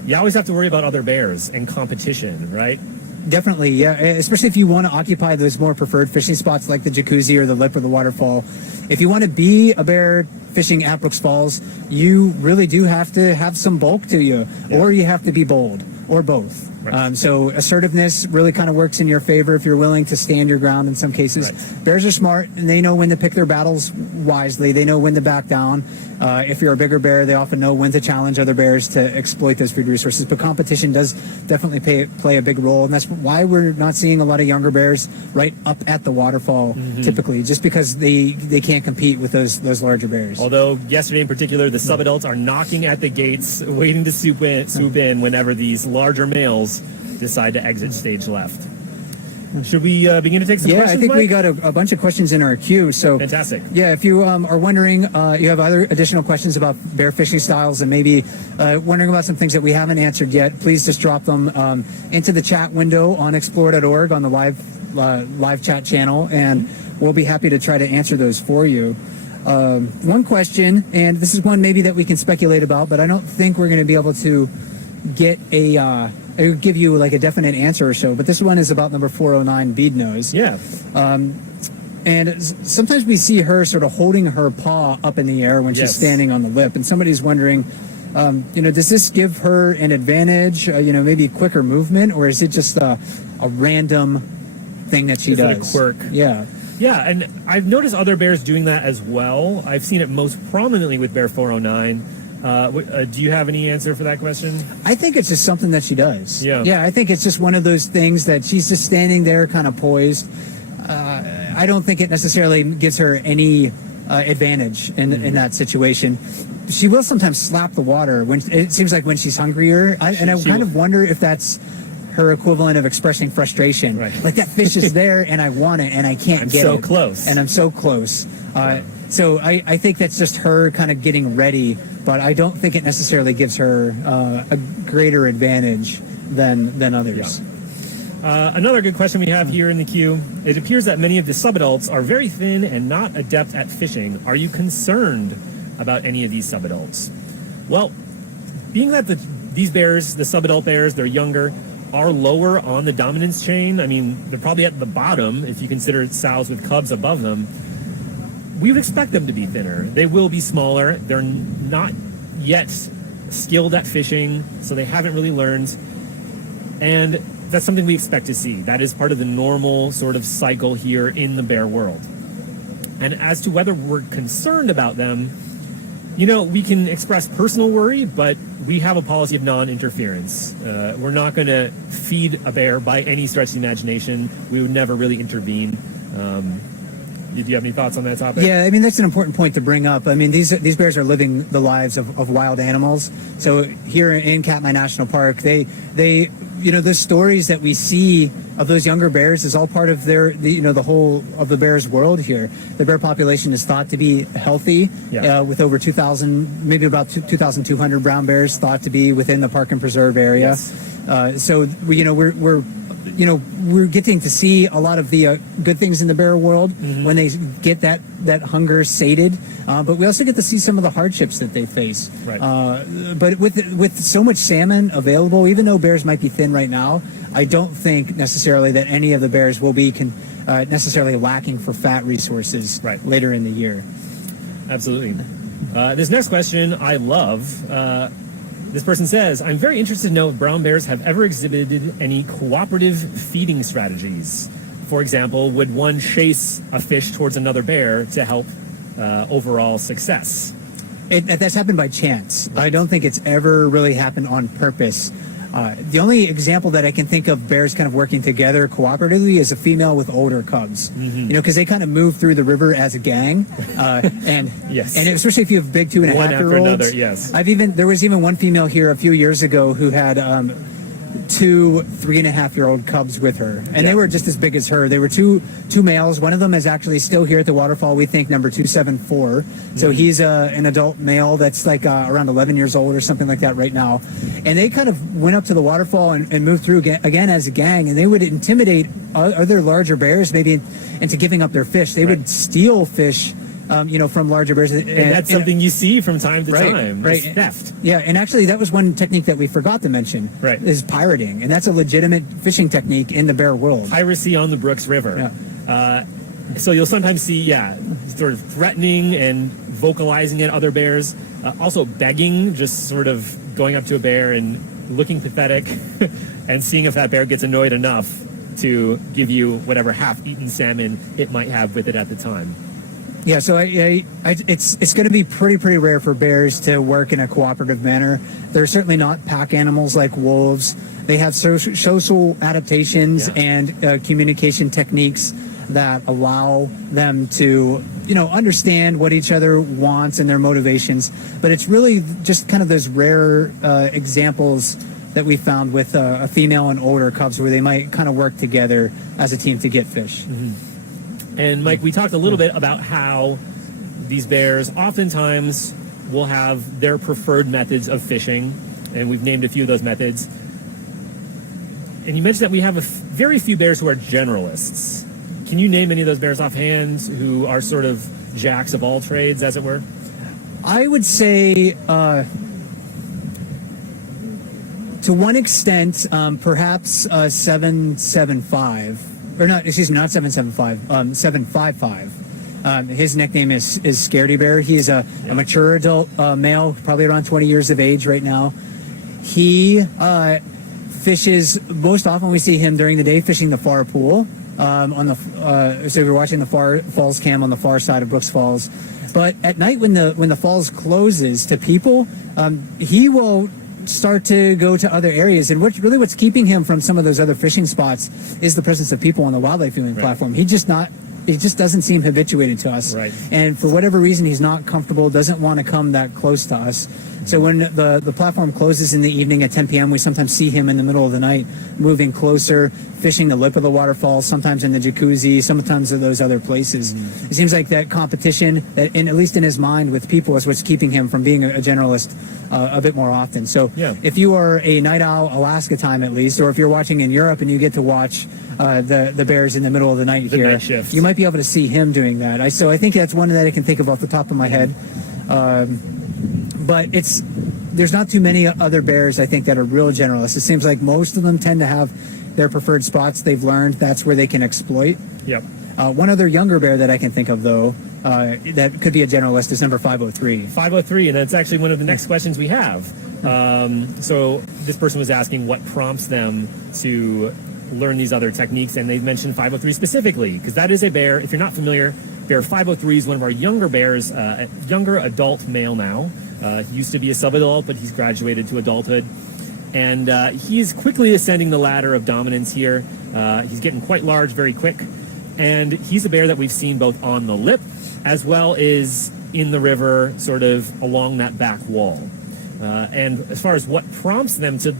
you always have to worry about other bears and competition, right? Definitely, yeah. Especially if you want to occupy those more preferred fishing spots like the jacuzzi or the lip or the waterfall. If you want to be a bear fishing at Brooks Falls, you really do have to have some bulk to you, or you have to be bold, or both. Right. So assertiveness really kind of works in your favor if you're willing to stand your ground in some cases. Right. Bears are smart, and they know when to pick their battles wisely. They know when to back down. If you're a bigger bear, they often know when to challenge other bears to exploit those food resources. But competition does definitely play a big role, and that's why we're not seeing a lot of younger bears right up at the waterfall typically, just because they can't compete with those larger bears. Although yesterday in particular, the subadults are knocking at the gates, waiting to swoop in whenever these larger males decide to exit stage left. Should we begin to take some questions, I think Mike? we got a bunch of questions in our queue. So fantastic. Yeah, if you are wondering, you have other additional questions about bear fishing styles and maybe wondering about some things that we haven't answered yet, please just drop them into the chat window on explore.org on the live chat channel, and we'll be happy to try to answer those for you. One question, and this is one maybe that we can speculate about, but I don't think we're going to be able to get give you like a definite answer or so, but this one is about number 409, bead nose. Yeah. And sometimes we see her sort of holding her paw up in the air when she's standing on the lip, and somebody's wondering, does this give her an advantage, maybe quicker movement, or is it just a random thing that she does? Is it a quirk? Yeah. Yeah, and I've noticed other bears doing that as well. I've seen it most prominently with bear 409. Do you have any answer for that question? I think it's just something that she does. Yeah. I think it's just one of those things that she's just standing there kind of poised. I don't think it necessarily gives her any advantage in that situation. She will sometimes slap the water when it seems like when she's hungrier. I kind of wonder if that's her equivalent of expressing frustration. Right. Like, that fish is there and I want it and I can't get it. I'm so close. And I'm so close. So I think that's just her kind of getting ready, but I don't think it necessarily gives her a greater advantage than others. Yeah. Another good question we have here in the queue. It appears that many of the subadults are very thin and not adept at fishing. Are you concerned about any of these subadults? Well, being that these bears, the subadult bears, they're younger, are lower on the dominance chain. I mean, they're probably at the bottom if you consider sows with cubs above them. We would expect them to be thinner. They will be smaller. They're not yet skilled at fishing, so they haven't really learned. And that's something we expect to see. That is part of the normal sort of cycle here in the bear world. And as to whether we're concerned about them, we can express personal worry, but we have a policy of non-interference. We're not going to feed a bear by any stretch of the imagination. We would never really intervene. Do you have any thoughts on that topic? Yeah, I mean, that's an important point to bring up. I mean, these bears are living the lives of wild animals. So here in Katmai National Park, they the stories that we see of those younger bears is all part of the whole of the bears world here. The bear population is thought to be healthy, with over 2,000, maybe about 2,200 brown bears thought to be within the park and preserve area. Yes. So we're getting to see a lot of the good things in the bear world when they get that hunger sated, but we also get to see some of the hardships that they face. Right. But with so much salmon available, even though bears might be thin right now, I don't think necessarily that any of the bears will be necessarily lacking for fat resources later in the year. Absolutely. This next question I love. This person says, I'm very interested to know if brown bears have ever exhibited any cooperative feeding strategies. For example, would one chase a fish towards another bear to help overall success? That's happened by chance. Right. I don't think it's ever really happened on purpose. The only example that I can think of bears kind of working together cooperatively is a female with older cubs. Because they kind of move through the river as a gang, and yes. And especially if you have big 2.5-year-olds. Another, yes. There was even one female here a few years ago who had 2 3.5-year-old cubs with her, and they were just as big as her. They were two males. One of them is actually still here at the waterfall. We think number 274. So he's an adult male that's like around 11 years old or something like that right now. And they kind of went up to the waterfall and moved through again as a gang, and they would intimidate other larger bears maybe into giving up their fish. They would steal fish from larger bears. And that's something you see from time to time. Right. Theft. Yeah, and actually that was one technique that we forgot to mention. Right. Is pirating, and that's a legitimate fishing technique in the bear world. Piracy on the Brooks River. Yeah. So you'll sometimes see, sort of threatening and vocalizing at other bears. Also begging, just sort of going up to a bear and looking pathetic and seeing if that bear gets annoyed enough to give you whatever half-eaten salmon it might have with it at the time. Yeah, so it's going to be pretty rare for bears to work in a cooperative manner. They're certainly not pack animals like wolves. They have social adaptations and communication techniques that allow them to, understand what each other wants and their motivations. But it's really just kind of those rare examples that we found with a female and older cubs where they might kind of work together as a team to get fish. And Mike, we talked a little bit about how these bears oftentimes will have their preferred methods of fishing, and we've named a few of those methods. And you mentioned that we have very few bears who are generalists. Can you name any of those bears offhand who are sort of jacks of all trades, as it were? I would say, to one extent, perhaps 775. Or not, excuse me, not 775, 755. His nickname is Scaredy Bear. He is a mature adult male, probably around 20 years of age right now. He fishes, most often we see him during the day fishing the far pool. So we're watching the falls cam on the far side of Brooks Falls. But at night, when the falls closes to people, he will start to go to other areas. And what's keeping him from some of those other fishing spots is the presence of people on the wildlife viewing platform. He just doesn't seem habituated to us. Right. And for whatever reason, he's not comfortable, doesn't want to come that close to us. So when the platform closes in the evening at 10 p.m., we sometimes see him in the middle of the night moving closer, fishing the lip of the waterfall, sometimes in the jacuzzi, sometimes in those other places. It seems like that competition, at least in his mind with people, is what's keeping him from being a generalist a bit more often. So if you are a night owl, Alaska time at least, or if you're watching in Europe and you get to watch the bears in the middle of the night here, night shift, you might be able to see him doing that. So I think that's one that I can think of off the top of my head. But there's not too many other bears, I think, that are real generalists. It seems like most of them tend to have their preferred spots. They've learned that's where they can exploit. Yep. One other younger bear that I can think of, though, that could be a generalist is number 503. 503, and that's actually one of the next questions we have. So this person was asking what prompts them to learn these other techniques, and they mentioned 503 specifically, because that is a bear. If you're not familiar, bear 503 is one of our younger bears, a younger adult male now. He used to be a sub-adult, but he's graduated to adulthood. And he's quickly ascending the ladder of dominance here. He's getting quite large very quick. And he's a bear that we've seen both on the lip as well as in the river, sort of along that back wall. And as far as what prompts them to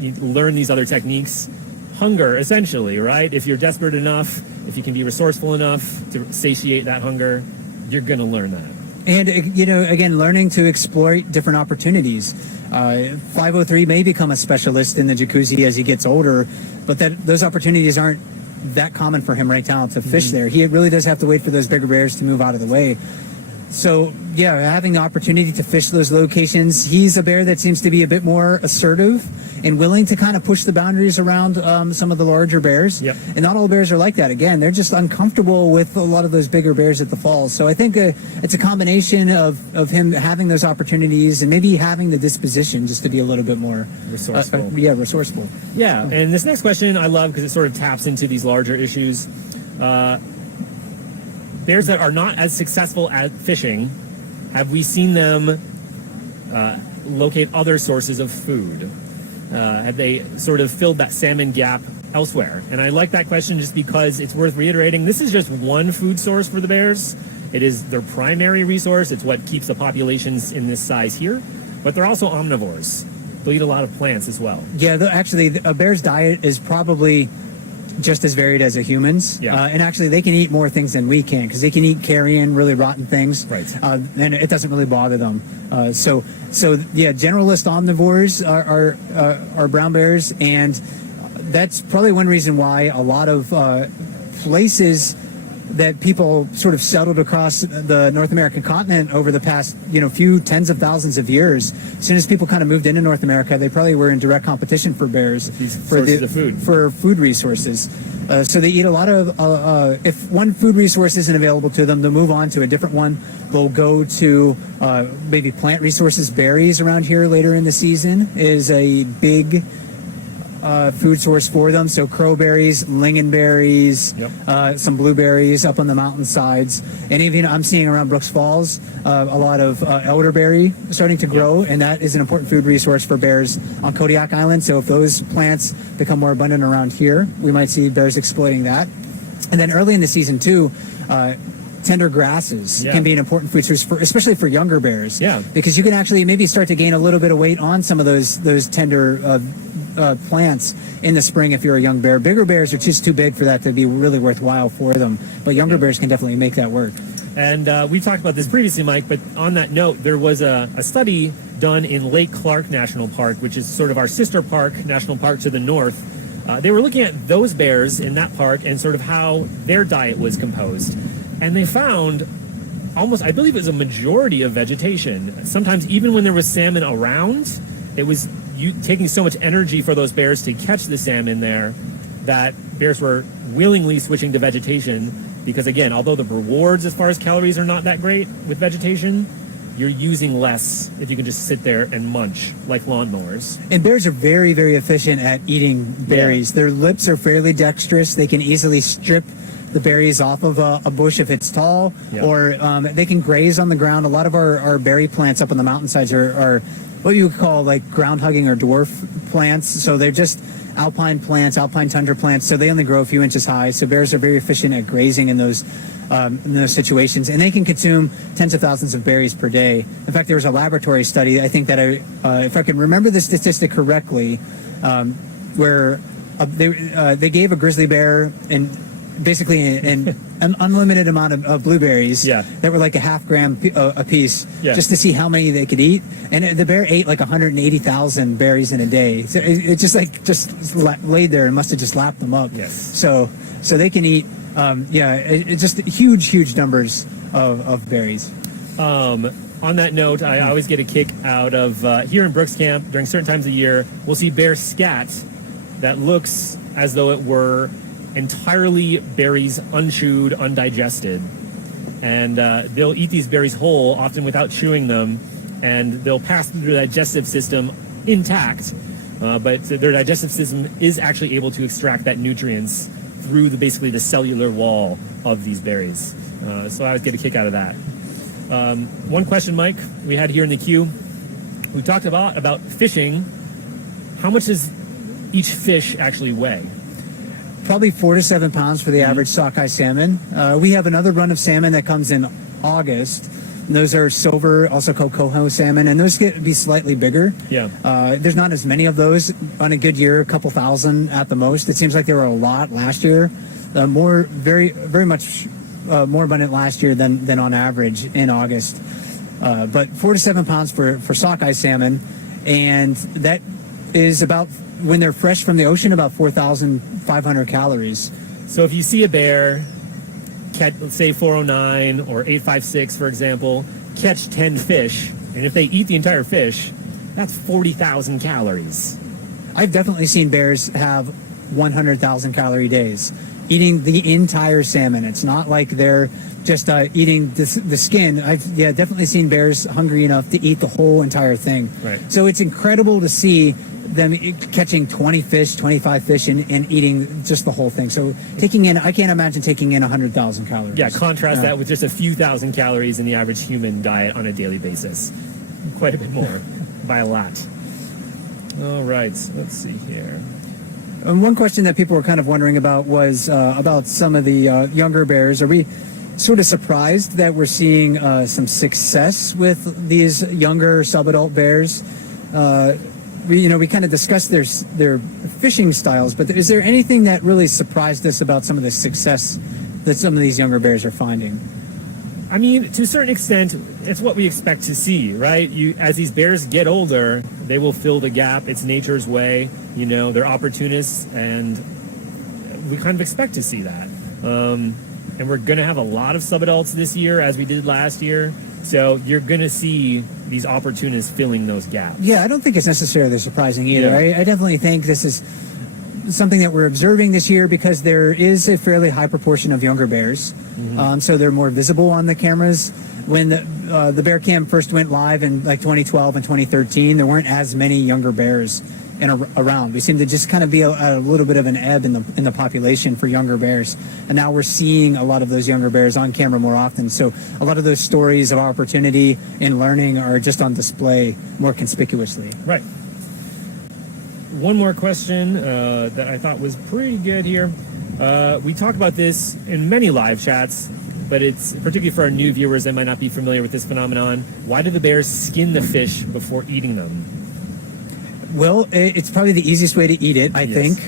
learn these other techniques, hunger, essentially, right? If you're desperate enough, if you can be resourceful enough to satiate that hunger, you're going to learn that. And, again, learning to exploit different opportunities. 503 may become a specialist in the jacuzzi as he gets older, but those opportunities aren't that common for him right now to fish there. He really does have to wait for those bigger bears to move out of the way. So, having the opportunity to fish those locations, he's a bear that seems to be a bit more assertive and willing to kind of push the boundaries around some of the larger bears. Yep. And not all bears are like that. Again, they're just uncomfortable with a lot of those bigger bears at the falls. So I think it's a combination of him having those opportunities and maybe having the disposition just to be a little bit more resourceful. Resourceful. Yeah, and this next question I love because it sort of taps into these larger issues. Bears that are not as successful at fishing, have we seen them locate other sources of food? Have they sort of filled that salmon gap elsewhere? And I like that question just because it's worth reiterating. This is just one food source for the bears. It is their primary resource. It's what keeps the populations in this size here. But they're also omnivores. They'll eat a lot of plants as well. Yeah, actually, a bear's diet is probably just as varied as a human's. Yeah. And actually, they can eat more things than we can because they can eat carrion, really rotten things. Right. And it doesn't really bother them. So generalist omnivores are brown bears, and that's probably one reason why a lot of places that people sort of settled across the North American continent over the past, few tens of thousands of years. As soon as people kind of moved into North America, they probably were in direct competition for bears for food resources. So they eat a lot of, if one food resource isn't available to them, they'll move on to a different one. They'll go to maybe plant resources. Berries around here later in the season is a big food source for them. So crowberries, lingonberries, some blueberries up on the mountainsides. And even I'm seeing around Brooks Falls a lot of elderberry starting to grow, and that is an important food resource for bears on Kodiak Island. So if those plants become more abundant around here, we might see bears exploiting that. And then early in the season too, tender grasses can be an important food source, especially for younger bears. Yeah. Because you can actually maybe start to gain a little bit of weight on some of those tender plants in the spring if you're a young bear. Bigger bears are just too big for that to be really worthwhile for them, but younger bears can definitely make that work. And we talked about this previously, Mike, but on that note, there was a study done in Lake Clark National Park, which is sort of our sister national park to the north. They were looking at those bears in that park and sort of how their diet was composed. And they found almost, I believe it was a majority of vegetation. Sometimes even when there was salmon around, it was taking so much energy for those bears to catch the salmon there that bears were willingly switching to vegetation because, again, although the rewards as far as calories are not that great with vegetation, you're using less if you can just sit there and munch like lawnmowers. And bears are very, very efficient at eating berries. Yeah. Their lips are fairly dexterous. They can easily strip the berries off of a bush if it's tall, Yeah. or they can graze on the ground. A lot of our berry plants up on the mountainsides are what you would call like ground hugging or dwarf plants. So they're just alpine plants, alpine tundra plants. So they only grow a few inches high. So bears are very efficient at grazing in those situations, and they can consume tens of thousands of berries per day. In fact, there was a laboratory study, I think that if I can remember the statistic correctly, where they gave a grizzly bear and basically an unlimited amount of blueberries that were like a half gram a piece, just to see how many they could eat. And the bear ate like 180,000 berries in a day. So it just laid there and must have just lapped them up. Yes. So they can eat, it's just huge numbers of berries. On that note, I always get a kick out of here in Brooks Camp during certain times of year, we'll see bear scat that looks as though it were entirely berries, unchewed, undigested. And they'll eat these berries whole, often without chewing them, and they'll pass through the digestive system intact, but their digestive system is actually able to extract that nutrients through basically the cellular wall of these berries. So I always get a kick out of that. One question, Mike, we had here in the queue. We talked about fishing. How much does each fish actually weigh? Probably 4 to 7 pounds for the average sockeye salmon. We have another run of salmon that comes in August. And those are silver, also called coho salmon, and those get to be slightly bigger. Yeah. There's not as many of those on a good year, a couple thousand at the most. It seems like there were a lot last year. Very much more abundant last year than on average in August. But 4 to 7 pounds for sockeye salmon, and that is about, when they're fresh from the ocean, about 4,500 calories. So if you see a bear catch, let's say 409 or 856, for example, catch 10 fish, and if they eat the entire fish, that's 40,000 calories. I've definitely seen bears have 100,000 calorie days eating the entire salmon. It's not like they're just eating the skin. I've definitely seen bears hungry enough to eat the whole entire thing. Right. So it's incredible to see them catching 20 fish, 25 fish, and eating just the whole thing. So I can't imagine taking in 100,000 calories. Yeah, contrast that with just a few thousand calories in the average human diet on a daily basis. Quite a bit more, by a lot. All right, let's see here. And one question that people were kind of wondering about was about some of the younger bears. Are we sort of surprised that we're seeing some success with these younger subadult bears? We kind of discussed their fishing styles, but is there anything that really surprised us about some of the success that some of these younger bears are finding? I mean, to a certain extent, it's what we expect to see, right? As these bears get older, they will fill the gap. It's nature's way. They're opportunists, and we kind of expect to see that. And we're going to have a lot of subadults this year, as we did last year. So you're going to see these opportunists filling those gaps. Yeah, I don't think it's necessarily surprising either. Yeah. I definitely think this is something that we're observing this year because there is a fairly high proportion of younger bears. Mm-hmm. So they're more visible on the cameras. When the bear cam first went live in like 2012 and 2013, there weren't as many younger bears around. We seem to just kind of be a little bit of an ebb in the population for younger bears, and now we're seeing a lot of those younger bears on camera more often. So a lot of those stories of opportunity and learning are just on display more conspicuously. Right. One more question that I thought was pretty good here. We talk about this in many live chats, but it's particularly for our new viewers that might not be familiar with this phenomenon. Why do the bears skin the fish before eating them? Well, it's probably the easiest way to eat it, I think.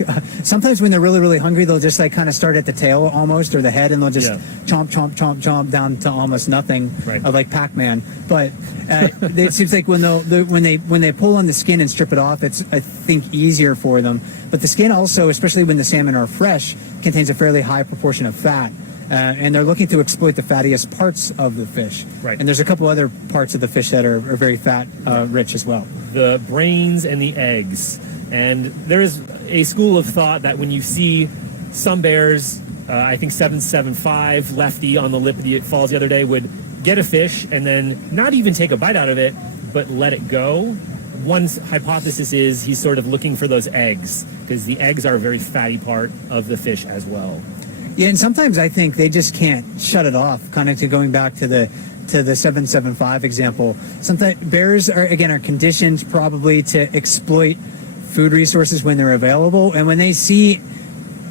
Sometimes when they're really, really hungry, they'll just like kind of start at the tail almost, or the head, and they'll just chomp, chomp, chomp, chomp down to almost nothing, like Pac-Man. But it seems like when they pull on the skin and strip it off, it's, I think, easier for them. But the skin also, especially when the salmon are fresh, contains a fairly high proportion of fat. And they're looking to exploit the fattiest parts of the fish. Right. And there's a couple other parts of the fish that are very fat rich as well. The brains and the eggs. And there is a school of thought that when you see some bears, I think 775 lefty on the lip of the falls the other day, would get a fish and then not even take a bite out of it, but let it go. One hypothesis is he's sort of looking for those eggs, because the eggs are a very fatty part of the fish as well. Yeah, and sometimes I think they just can't shut it off. Kind of to going back to the 775 example. Sometimes bears are conditioned probably to exploit food resources when they're available, and when they see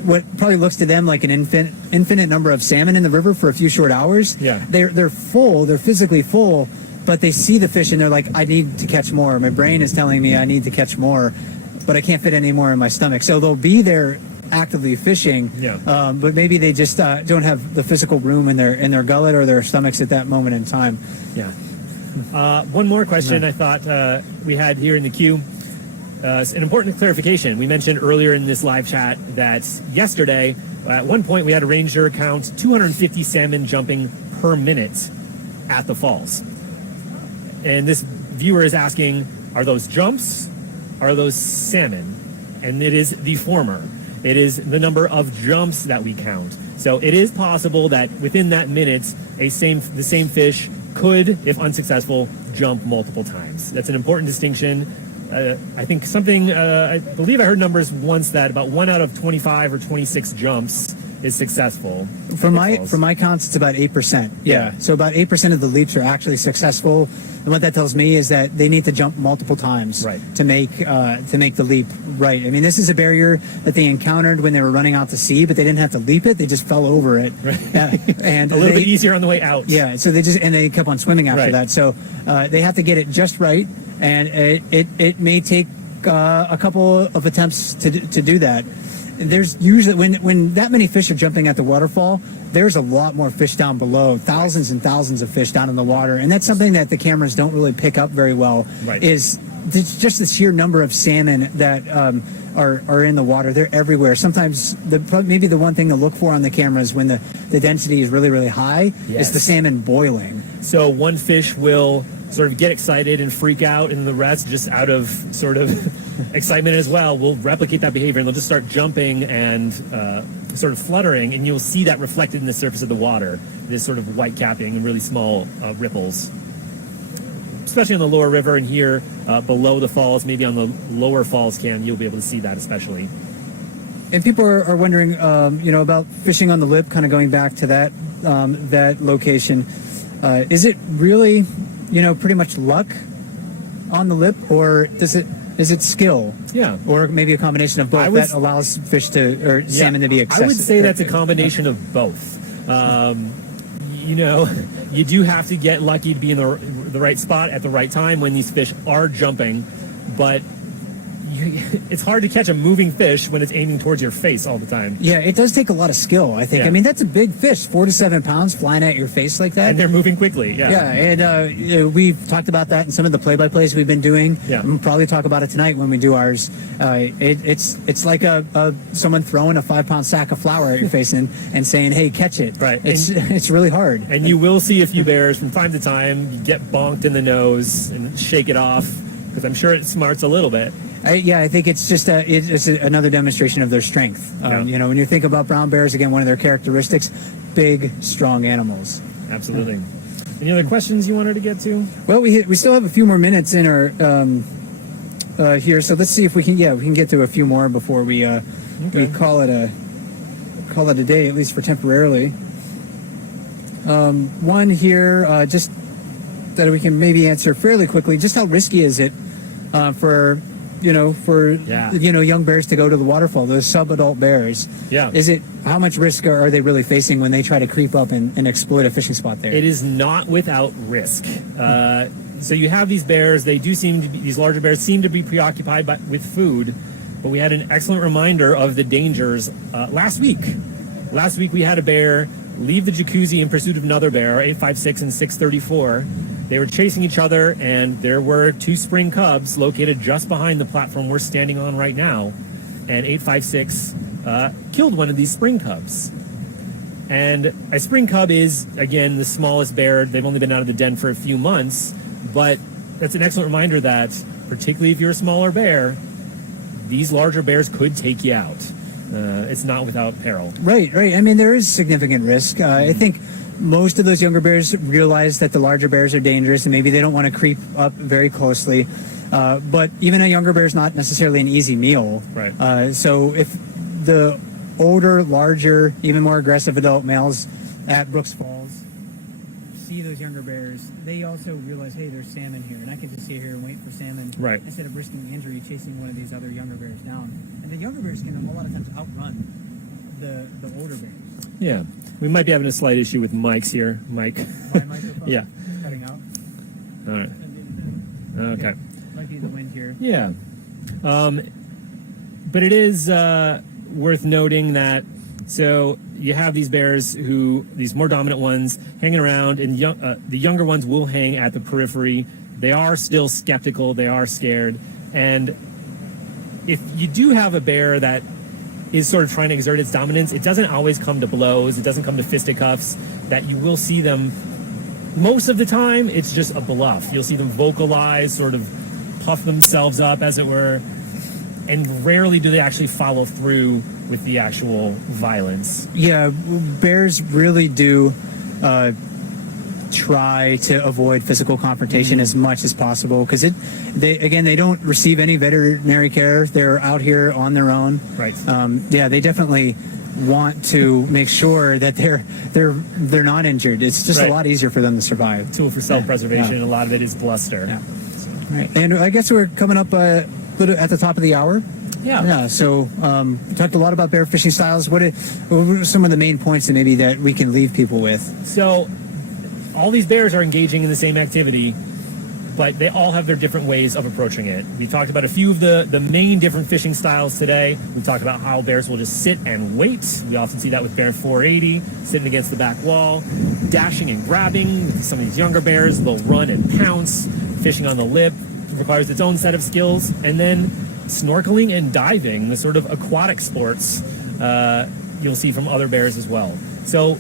what probably looks to them like an infinite number of salmon in the river for a few short hours, they're full, they're physically full, but they see the fish and they're like, I need to catch more. My brain is telling me I need to catch more, but I can't fit any more in my stomach. So they'll be there actively fishing, but maybe they just don't have the physical room in their gullet or their stomachs at that moment in time. Yeah. One more question I thought we had here in the queue. An important clarification. We mentioned earlier in this live chat that yesterday, at one point, we had a ranger count 250 salmon jumping per minute at the falls. And this viewer is asking, are those jumps? Are those salmon? And it is the former. It is the number of jumps that we count. So it is possible that within that minute, the same fish could, if unsuccessful, jump multiple times. That's an important distinction. I think I believe I heard numbers once that about 1 out of 25 or 26 jumps is successful. From my counts, it's about 8%. Yeah. So about 8% of the leaps are actually successful. And what that tells me is that they need to jump multiple times to make the leap right. I mean, this is a barrier that they encountered when they were running out to sea, but they didn't have to leap it; they just fell over it, and a little bit easier on the way out. Yeah. So they kept on swimming after that. So they have to get it just right, and it may take a couple of attempts to do that. There's usually when that many fish are jumping at the waterfall, there's a lot more fish down below, thousands and thousands of fish down in the water, and that's something that the cameras don't really pick up very well. Is just the sheer number of salmon that are in the water. They're everywhere. Sometimes maybe the one thing to look for on the cameras when the density is really, really high is the salmon boiling. So one fish will sort of get excited and freak out, and the rest, just out of sort of excitement as well, will replicate that behavior, and they'll just start jumping and sort of fluttering, and you'll see that reflected in the surface of the water, this sort of white capping and really small ripples. Especially on the lower river, and here below the falls, maybe on the lower falls you'll be able to see that especially. And people are wondering, about fishing on the lip, kind of going back to that location. Is it really, pretty much luck on the lip, or is it skill? Yeah. Or maybe a combination of both that allows fish salmon to be accessible? I would say that's a combination of both. You do have to get lucky to be in the right spot at the right time when these fish are jumping, but it's hard to catch a moving fish when it's aiming towards your face all the time. Yeah, it does take a lot of skill, I think. Yeah. I mean, that's a big fish, 4 to 7 pounds flying at your face like that. And they're moving quickly, Yeah, and we've talked about that in some of the play-by-plays we've been doing. Yeah. We'll probably talk about it tonight when we do ours. It's like someone throwing a 5-pound sack of flour at your face and saying, hey, catch it. Right. It's really hard. And you will see a few bears from time to time get bonked in the nose and shake it off, because I'm sure it smarts a little bit. I think it's just it's another demonstration of their strength. When you think about brown bears, again, one of their characteristics, big, strong animals. Absolutely. Any other questions you wanted to get to? Well, we still have a few more minutes in our here, so let's see if we can get to a few more before we call it a day, at least for temporarily. One here, just that we can maybe answer fairly quickly. Just how risky is it for young bears to go to the waterfall, those sub-adult bears? Yeah. How much risk are they really facing when they try to creep up and exploit a fishing spot there? It is not without risk. So you have these bears, these larger bears seem to be preoccupied with food, but we had an excellent reminder of the dangers last week. Last week we had a bear leave the jacuzzi in pursuit of another bear, 856 and 634. They were chasing each other, and there were 2 spring cubs located just behind the platform we're standing on right now, and 856 killed one of these spring cubs. And a spring cub is, again, the smallest bear. They've only been out of the den for a few months, but that's an excellent reminder that, particularly if you're a smaller bear, these larger bears could take you out. It's not without peril. Right. I mean, there is significant risk. I think most of those younger bears realize that the larger bears are dangerous and maybe they don't want to creep up very closely. But even a younger bear is not necessarily an easy meal. Right. So if the older, larger, even more aggressive adult males at Brooks Falls see those younger bears, they also realize, hey, there's salmon here, and I can just sit here and wait for salmon, right, instead of risking injury chasing one of these other younger bears down. And the younger bears can a lot of times outrun the older bears. Yeah, we might be having a slight issue with mics here, Mike. My microphone Yeah. cutting out. All right. Okay. Might be the wind here. Yeah. But it is worth noting that, so you have these bears these more dominant ones, hanging around, and the younger ones will hang at the periphery. They are still skeptical. They are scared. And if you do have a bear that is sort of trying to exert its dominance, it doesn't always come to blows. It doesn't come to fisticuffs. That you will see them, most of the time, it's just a bluff. You'll see them vocalize, sort of puff themselves up, as it were, and rarely do they actually follow through with the actual violence. Yeah, bears really do try to avoid physical confrontation as much as possible, because they don't receive any veterinary care. They're out here on their own. Right. Yeah, they definitely want to make sure that they're not injured. It's just Right. a lot easier for them to survive. Tool for self-preservation. Yeah. A lot of it is bluster. Yeah. Right. And I guess we're coming up a little at the top of the hour. Yeah. Yeah. So we talked a lot about bear fishing styles. What are some of the main points that maybe that we can leave people with? So all these bears are engaging in the same activity, but they all have their different ways of approaching it. We talked about a few of the main different fishing styles today. We talked about how bears will just sit and wait. We often see that with bear 480, sitting against the back wall, dashing and grabbing. With some of these younger bears, they'll run and pounce. Fishing on the lip requires its own set of skills. And then snorkeling and diving, the sort of aquatic sports, you'll see from other bears as well. So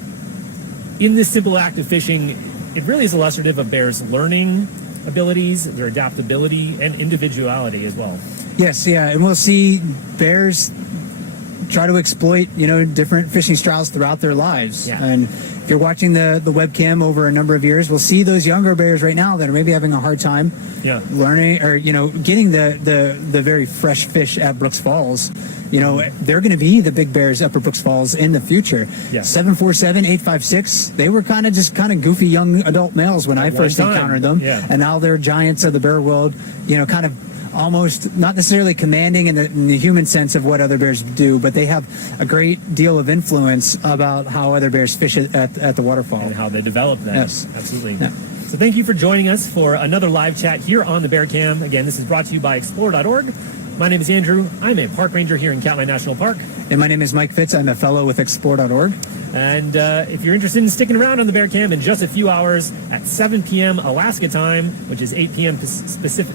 in this simple act of fishing, it really is illustrative of bears' learning abilities, their adaptability, and individuality as well. Yes, yeah, and we'll see bears try to exploit, different fishing styles throughout their lives. Yeah. And if you're watching the webcam over a number of years, we'll see those younger bears right now that are maybe having a hard time learning or, getting the very fresh fish at Brooks Falls. They're going to be the big bears up at Brooks Falls in the future. Yeah. 747, 856, they were kind of goofy young adult males when I first encountered them. Yeah. And now they're giants of the bear world, kind of almost not necessarily commanding in the human sense of what other bears do, but they have a great deal of influence about how other bears fish at the waterfall. And how they develop that. Yes. Absolutely. Yeah. So thank you for joining us for another live chat here on the Bear Cam. Again, this is brought to you by Explore.org. My name is Andrew. I'm a park ranger here in Katmai National Park. And my name is Mike Fitz. I'm a fellow with Explore.org. And if you're interested in sticking around on the Bear Cam in just a few hours at 7 p.m. Alaska time, which is 8 p.m. Pacific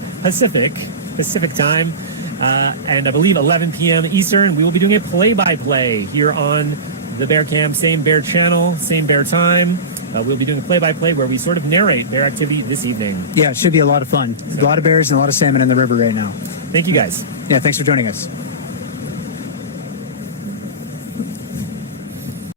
time, and I believe 11 p.m. Eastern, we will be doing a play-by-play here on the Bear Cam, same Bear channel, same Bear time. We'll be doing a play-by-play where we sort of narrate bear activity this evening. Yeah, it should be a lot of fun. A lot of bears and a lot of salmon in the river right now. Thank you, guys. Yeah, thanks for joining us.